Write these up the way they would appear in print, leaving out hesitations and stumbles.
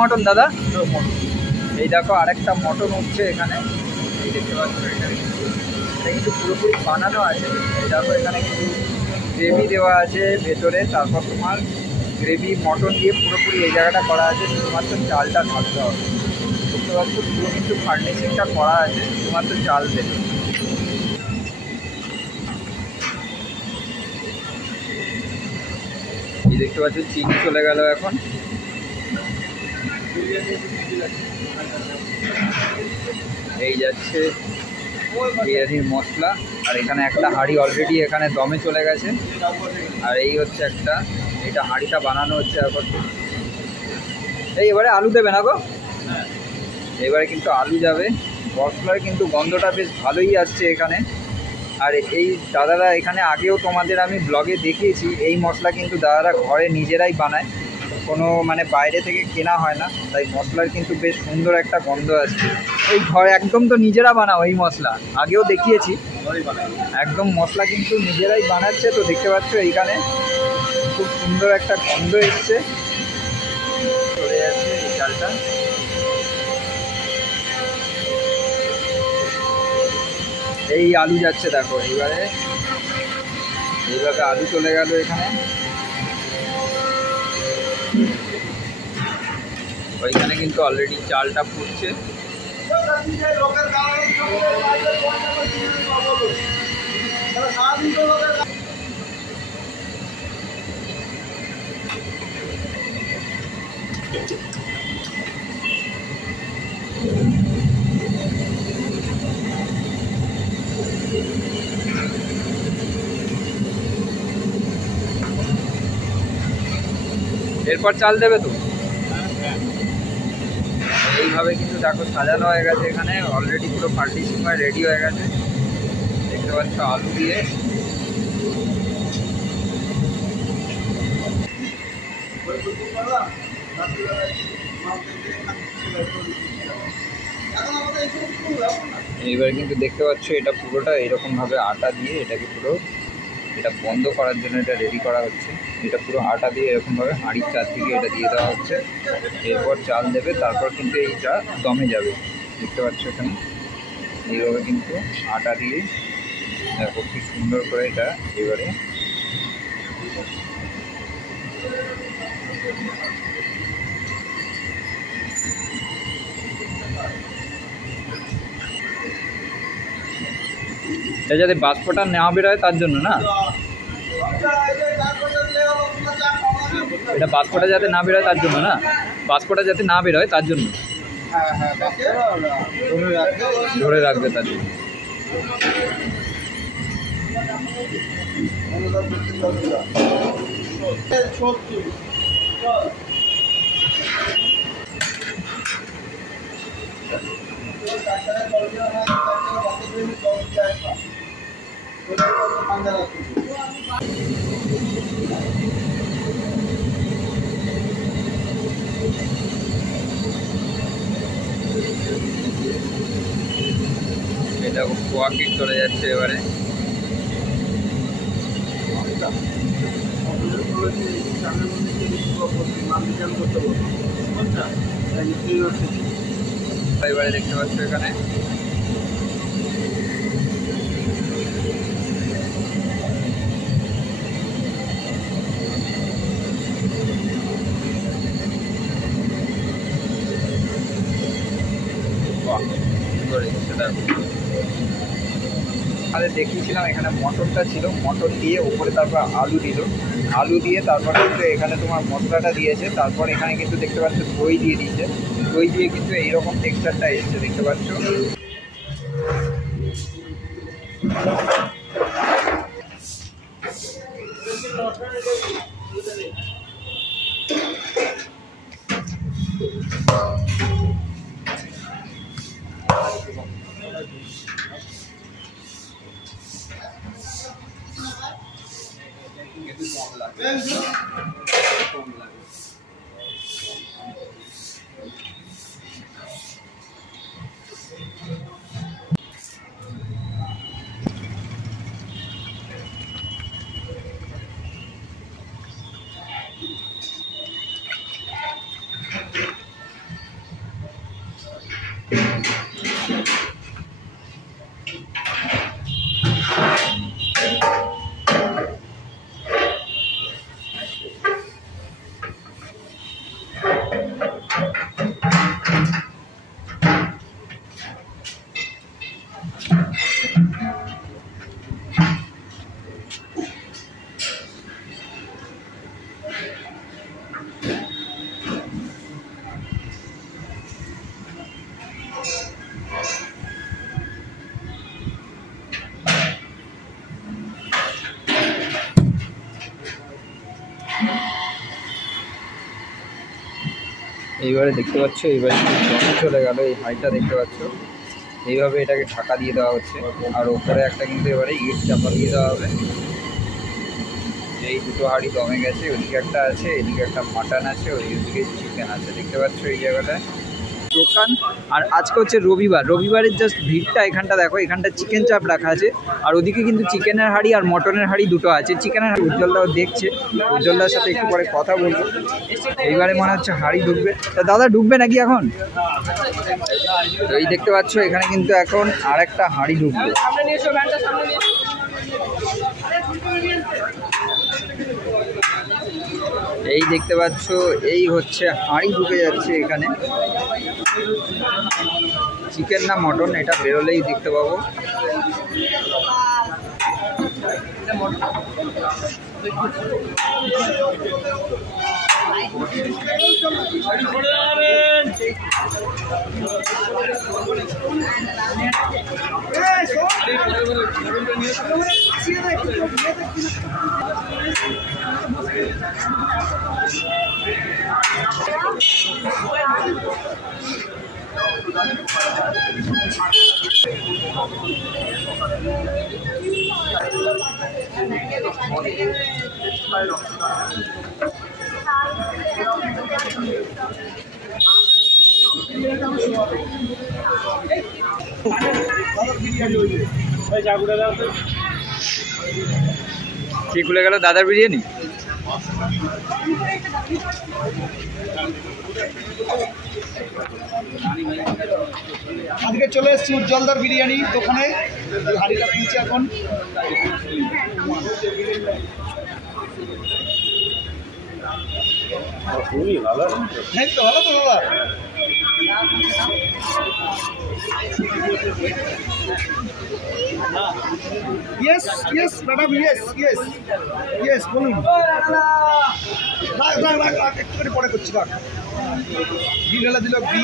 Mutton দাদা, এই দেখো আরেকটা মটন উঠছে এখানে, এই দেখতে পাচ্ছ। এটা কিন্তু পুরোপুরি বানানো আছে। এই দেখো এখানে কিন্তু গ্রেভি দেওয়া আছে ভেতরে, তারপর তোমার গ্রেভি মটন দিয়ে পুরোপুরি এই জায়গাটা করা আছে। শুধুমাত্র চালটা থাকতে হবে, দেখতে পাচ্ছ। পুরো কিন্তু ফার্নিশিংটা করা আছে, শুধুমাত্র চাল দেবে। এই দেখতে পাচ্ছ চিনি চলে গেল এখন। এই যাচ্ছে বিরিয়ানির মশলা, আর এখানে একটা হাঁড়ি অলরেডি এখানে দমে চলে গেছে। আর এই হচ্ছে একটা, এটা হাঁড়িটা বানানো হচ্ছে এখন। এই এবারে আলু দেবে না গো? এবারে কিন্তু আলু যাবে। মশলার কিন্তু গন্ধটা বেশ ভালোই আসছে এখানে। আর এই দাদারা এখানে আগেও তোমাদের আমি ব্লগে দেখিয়েছি, এই মশলা কিন্তু দাদারা ঘরে নিজেরাই বানায়, কোনো মানে বাইরে থেকে কেনা হয় না। তাই মশলার কিন্তু বেশ সুন্দর একটা গন্ধ আসছে। এই ঘরে একদম তো নিজেরা বানাও এই মশলা, আগেও দেখিয়েছি। একদম মশলা কিন্তু নিজেরাই বানাচ্ছে। তো দেখতে পাচ্ছ এইখানে খুব সুন্দর একটা গন্ধ এসছে, চলে যাচ্ছে এই চালটা। এই আলু যাচ্ছে দেখো, এইবারে এইভাবে আলু চলে গেল এখানে। ওইখানে কিন্তু অলরেডি চালটা ফুটছে। এরপর চাল দেবে তো। এইভাবে কিন্তু দেখো সাজানো হয়ে গেছে এখানে, অলরেডি পুরো ফার্নিশিং হয়ে রেডি হয়ে গেছে। দেখতে পাচ্ছ আলু দিয়ে। এইবার কিন্তু দেখতে পাচ্ছ এটা পুরোটা এরকমভাবে আটা দিয়ে এটাকে পুরো, এটা বন্ধ করার জন্য এটা রেডি করা হচ্ছে। এটা পুরো আটা দিয়ে এরকমভাবে হাঁড়ির চারদিকে এটা দিয়ে দেওয়া হচ্ছে। এরপর চাল দেবে, তারপর কিন্তু এইটা দমে যাবে। দেখতে পাচ্ছ এখানে এইভাবে কিন্তু আটা দিয়ে দেখো কি সুন্দর করে এটা এবারে এটা যাতে বাষ্পটা নেওয়া বেরোয় তার জন্য না, এটা বাষ্পটা যাতে না বেরোয় তার জন্য না, বাষ্পটা যাতে না বেরোয় তার জন্য ধরে রাখবে তার জন্য। এটা কোয়া কিট চলে যাচ্ছে এবারে। এবারে দেখতে পাচ্ছ এখানে আরে দেখিয়েছিলাম এখানে মটরটা ছিল, মটর দিয়ে উপরে তারপর আলু দিল, আলু দিয়ে তারপর কিন্তু এখানে তোমার মশলাটা দিয়েছে। তারপর এখানে কিন্তু দেখতে পাচ্ছ দই দিয়ে দিয়েছে, দই দিয়ে কিন্তু এইরকম টেক্সচারটা এসছে দেখতে পাচ্ছ। এইবারে দেখতে পাচ্ছ, এইবারে জমে চলে গেল এই হাঁড়িটা দেখতে পাচ্ছ। এইভাবে এটাকে ঢাকা দিয়ে দেওয়া হচ্ছে, আর ওপরে একটা কিন্তু এবারে ইট চাপা দিয়ে দেওয়া হবে। এই দুটো হাঁড়ি দমে গেছে, ওদিকে একটা আছে, এদিকে একটা মাটন আছে, ওইদিকে চিকেন আছে। দেখতে পাচ্ছ এই জায়গাটায় দোকান। আর আজকে হচ্ছে রবিবার, রবিবারের জাস্ট ভিড়টা এখানটা দেখো, এখানটা চিকেন চাপ রাখা আছে, আর ওদিকে কিন্তু চিকেনের হাঁড়ি আর মটনের হাঁড়ি দুটো আছে। চিকেনের হাঁড়ি উজ্জ্বলদাও দেখছে, উজ্জ্বলদার সাথে একটু পরে কথা বলবো। এইবারে মনে হচ্ছে হাঁড়ি ঢুকবে, তা দাদা ঢুকবে নাকি এখন? এই দেখতে পাচ্ছ এখানে কিন্তু এখন আর একটা হাঁড়ি ঢুকবে। এই দেখতে পাচ্ছ এই হচ্ছে হাঁড়ি ঢুকে যাচ্ছে এখানে। চিকেন না মটন এটা বেরোলেই দেখতে পাবো। কি খুলে গেল দাদার বিরিয়ানি? আজকে চলে এসেছি উজ্জ্বলদার বিরিয়ানি দোকানে। হাঁড়িটা কিনছি এখন। হ্যাঁ তো ভালো তো দাদা। Yes yes madam, yes yes yes বলুন। একটুখানি পরে করছি, রাখ। ঘি ঢেলে দিল, ঘি।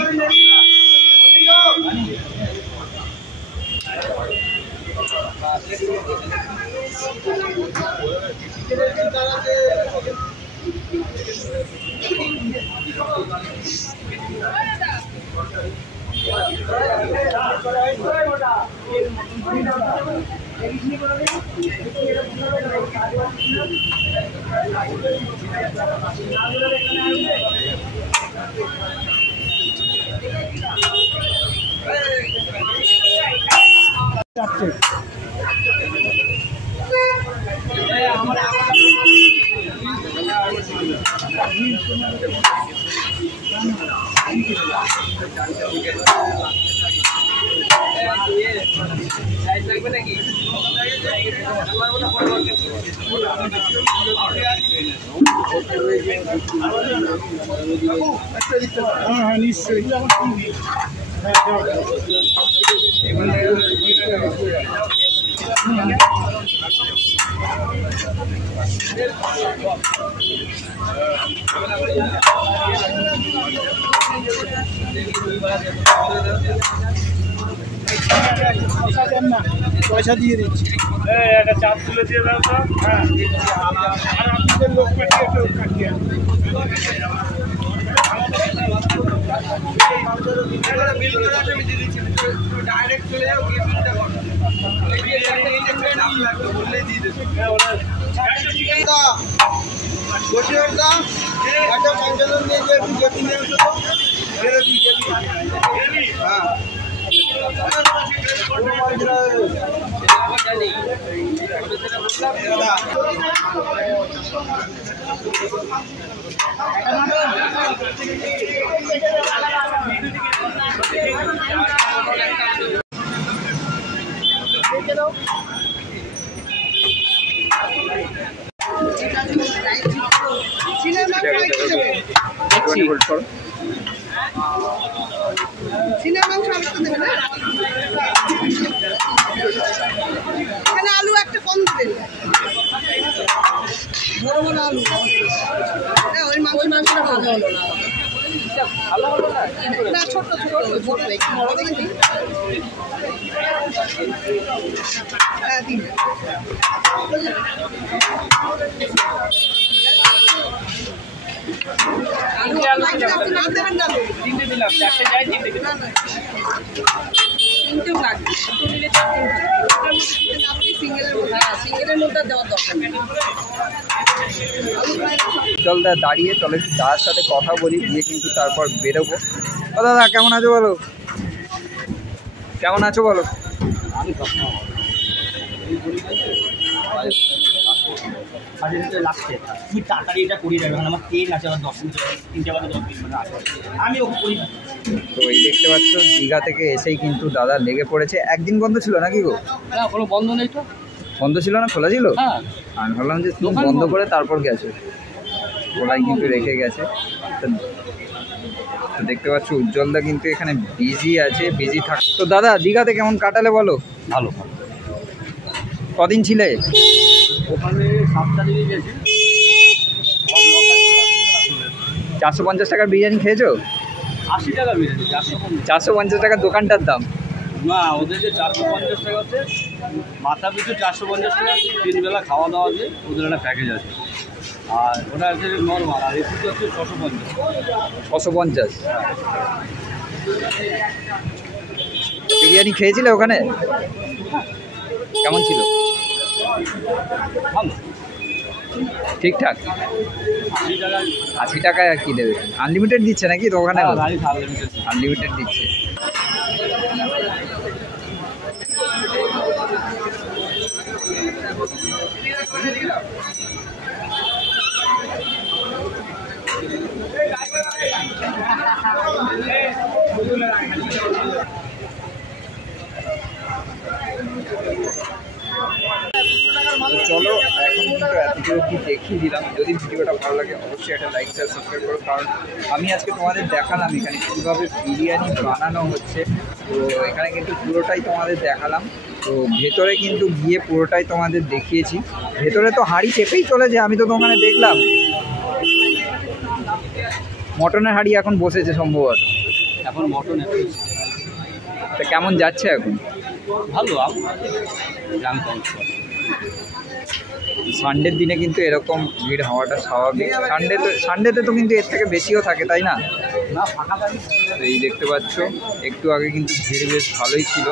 হ্যাঁ নিশ্চয়ই। পয়সা দিয়ে দিচ্ছি। একটা চাপ তুলে দিয়ে দাও তো। হ্যাঁ, আর আপনাদের লোক পাঠিয়ে একটু কাটিয়ে ডাইরেক্ট চলে যাও, গিয়ে বিলটা করো। বসে দাম একটা পঞ্চান্ন নিয়ে যে বিজেপি নিয়ে আসো ফেরত বিজেপি। হ্যাঁ এখানে আলু একটা কম দেবেন, বড় বড় আলু। হ্যাঁ, ওই মাংসটা ভালো হলো না, না ছোট ছোট ছোট একটু বড় দেখেন। হ্যাঁ, তিনটা তিনটে দিলাম, চারটে যাই, তিনটে দিলাম। তিনটেও লাগবে, দুটো নিলে সিঙ্গেলের মধ্যে দেওয়ার দরকার নেই। চলদা দাঁড়িয়ে চলে দাদার সাথে কথা বলি, দিয়ে কিন্তু তারপর বেরোবো। ও দাদা কেমন আছো বলো, কেমন আছো বলো? লাস্টে তুই তাড়াতাড়ি এটা করিয়ে যাবে, আমার ট্রেন আছে, আমার 10 মিনিট, 3টে বাজে 10 মিনিট মানে আছে, আমি ওকে করি। তো এই দেখতে পাচ্ছ দীঘা থেকে এসেই কিন্তু দাদা লেগে পড়েছে। একদিন বন্ধ ছিল নাকি গো? না, কোনো বন্ধ নেই তো। বন্ধ ছিল না, খোলা ছিল? হ্যাঁ, আমি ভাবলাম যে তুমি বন্ধ করে তারপর গেছো, খোলাই কিন্তু রেখে গেছে। তো দেখতে পাচ্ছ উজ্জ্বলদা কিন্তু এখানে বিজি আছে, বিজি থাক। তো দাদা দীঘাতে কেমন কাটালে বলো? ভালো। কদিন ছিলে ওখানে 7 তারিখে গেছি, 450 টাকার বিরিয়ানি খেয়েছো? 80 টাকা বিরিয়ানি, 450 টাকার দোকানটার দাম। না, ওদের যে 450 টাকা আছে, মাথা পিছু 450 টাকা, 3 বেলা খাওয়া দাওয়া দিয়ে ওদের একটা প্যাকেজ আছে। আর ওটা আছে নর্মাল, আর এসি হচ্ছে 650। 650 বিরিয়ানি খেয়েছিলে ওখানে? কেমন ছিল? ভালো, ঠিকঠাক। 80 টাকায় 80 টাকায় আর কি দেবে? আনলিমিটেড দিচ্ছে নাকি তো ওখানে? Rice unlimited. আনলিমিটেড দিচ্ছে। চলো এখন কিন্তু এতটুকু কি দেখিয়ে দিলাম। যদি ভিডিওটা ভালো লাগে অবশ্যই একটা লাইক শেয়ার সাবস্ক্রাইব করো, কারণ আমি আজকে তোমাদের দেখালাম এখানে কীভাবে বিরিয়ানি বানানো হচ্ছে। তো এখানে কিন্তু পুরোটাই তোমাদের দেখালাম। তো ভেতরে কিন্তু গিয়ে পুরোটাই তোমাদের দেখিয়েছি। ভেতরে তো হাঁড়ি চেপেই চলে যায়, আমি তো ওখানে দেখলাম মটনের হাঁড়ি এখন বসেছে সম্ভবত। এখন মটন তা কেমন যাচ্ছে এখন? ভালো, জানতাম। সানডের দিনে কিন্তু এরকম ভিড় হওয়াটা স্বাভাবিক। সানডেতে তো কিন্তু এর থেকে বেশিও থাকে, তাই না? তো এই দেখতে পাচ্ছ একটু আগে কিন্তু ভিড় বেশ ভালোই ছিল।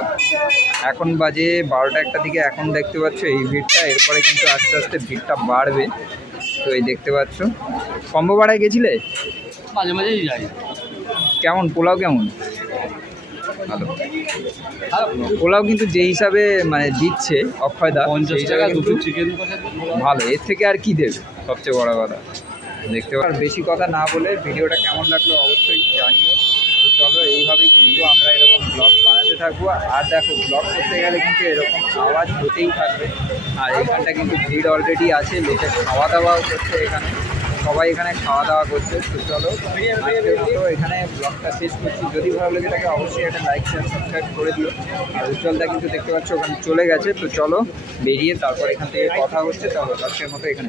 এখন বাজে 12টা 1টার দিকে। এখন দেখতে পাচ্ছ এই ভিড়টা, এরপরে কিন্তু আস্তে আস্তে ভিড়টা বাড়বে। তো এই দেখতে পাচ্ছ। কম্বো ভাড়ায় গেছিলে? মাঝে মাঝেই যাই। কেমন পোলাও কেমন? ভালো। পোলাও কিন্তু যে হিসাবে মানে দিচ্ছে অক্ষয়দা, 50 টাকা দুটো চিকেন ভালো। এর থেকে আর কি দেবে, সবচেয়ে বড় কথা। দেখতে পার বেশি কথা না বলে ভিডিওটা কেমন লাগলো অবশ্যই জানিও। তো চলো এইভাবেই কিন্তু আমরা এরকম ব্লগ বানাতে থাকবো। আর দেখো ব্লগ করতে গেলে কিন্তু এরকম আওয়াজ হতেই থাকবে। আর এখানটা কিন্তু ভিড় অলরেডি আছে, লোকে খাওয়া দাওয়াও করছে এখানে, সবাই এখানে খাওয়া দাওয়া করছে। তো চলো এখানে ব্লগটা শেষ করছি। যদি ভালো লেগে থাকে অবশ্যই একটা লাইক শেয়ার সাবস্ক্রাইব করে দিও। আর উজ্জ্বলদা কিন্তু দেখতে পাচ্ছ ওখানে চলে গেছে। তো চলো বেরিয়ে তারপর এখান থেকে কথা হচ্ছে। চলো আজকের মতো এখানে।